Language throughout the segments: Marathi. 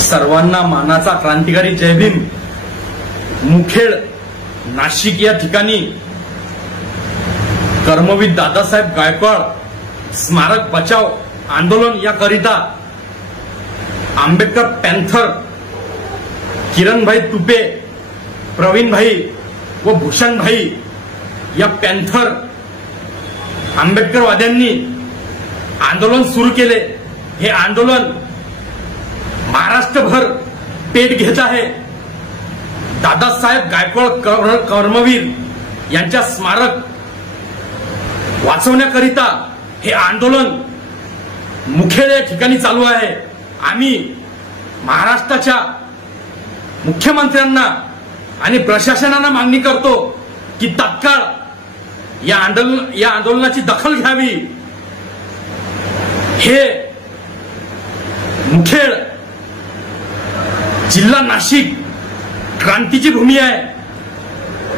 सर्वांना मानाचा क्रांतिकारी जय भीम। मुखेड नाशिक या ठिकाणी कर्मवीर दादासाहेब गायकवाड स्मारक बचाव आंदोलन याकरिता आंबेडकर पॅन्थर किरणभाई तुपे, प्रवीणभाई व भूषणभाई या पॅन्थर आंबेडकरवाद्यांनी आंदोलन सुरू केले। हे आंदोलन महाराष्ट्रभर पेट घेत आहे। दादासाहेब गायकवाड कर्मवीर यांच्या स्मारक वाचवण्याकरिता हे आंदोलन मुखेड या ठिकाणी चालू आहे। आम्ही महाराष्ट्राच्या मुख्यमंत्र्यांना आणि प्रशासनाला मागणी करतो की तात्काळ या आंदोलनाची दखल घ्यावी। हे मुखेड जिल्हा नाशिक क्रांतीची भूमी आहे।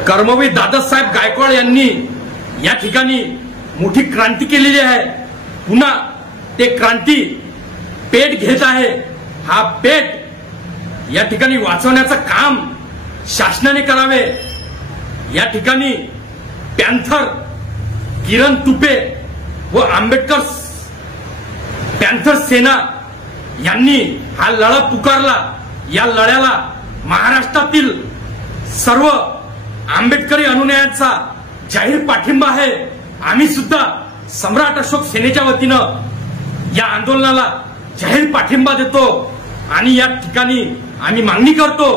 कर्मवीर दादासाहेब गायकवाड यांनी या ठिकाणी मोठी क्रांती केलेली आहे। पुन्हा ते क्रांती पेट घेत आहे। हा पेट या ठिकाणी वाचवण्याचं काम शासनाने करावे। या ठिकाणी पॅन्थर किरण तुपे व आंबेडकर पॅन्थर सेना यांनी हा लढा पुकारला। या लढ्याला महाराष्ट्रातील सर्व आंबेडकरी अनुयायांचा जाहीर पाठिंबा आहे। आम्ही सुद्धा सम्राट अशोक सेनेच्या वतीनं या आंदोलनाला जाहीर पाठिंबा देतो आणि या ठिकाणी आम्ही मागणी करतो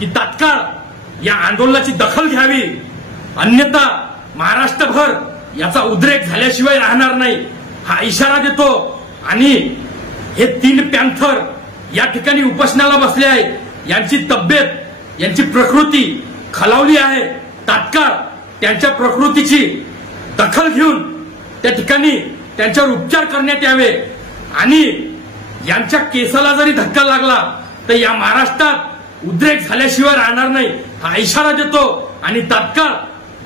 की तात्काळ या आंदोलनाची दखल घ्यावी, अन्यथा महाराष्ट्रभर याचा उद्रेक झाल्याशिवाय राहणार नाही हा इशारा देतो। आणि हे 3 पॅन्थर या ठिकाणी उपोषणाला बसले आहेत। यांची तब्येत, यांची प्रकृती खालावली आहे। तात्काळ त्यांच्या प्रकृतीची दखल घेऊन त्या ठिकाणी त्यांच्यावर उपचार करण्यात यावे आणि यांच्या केसाला जरी धक्का लागला तर या महाराष्ट्रात उद्रेक झाल्याशिवाय राहणार नाही हा इशारा देतो। आणि तात्काळ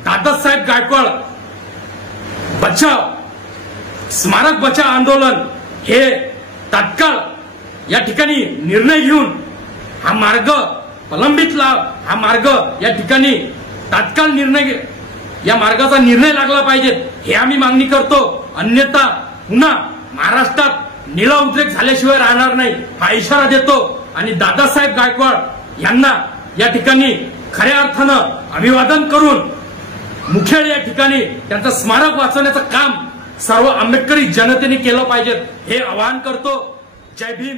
दादासाहेब गायकवाड बचाव स्मारक बचाव आंदोलन हे तात्काळ या ठिकाणी निर्णय घेऊन हा मार्ग प्रलंबितला, हा मार्ग या ठिकाणी तात्काळ निर्णय, या मार्गाचा निर्णय लागला पाहिजे हे आम्ही मागणी करतो। अन्यथा पुन्हा महाराष्ट्रात निळा उद्रेक झाल्याशिवाय राहणार नाही हा इशारा देतो। आणि दादासाहेब गायकवाड यांना या ठिकाणी खऱ्या अर्थानं अभिवादन करून मुखेड या ठिकाणी त्यांचं स्मारक वाचवण्याचं काम सर्व आंबेडकरी जनतेने केलं पाहिजे हे आवाहन करतो। जय भीम।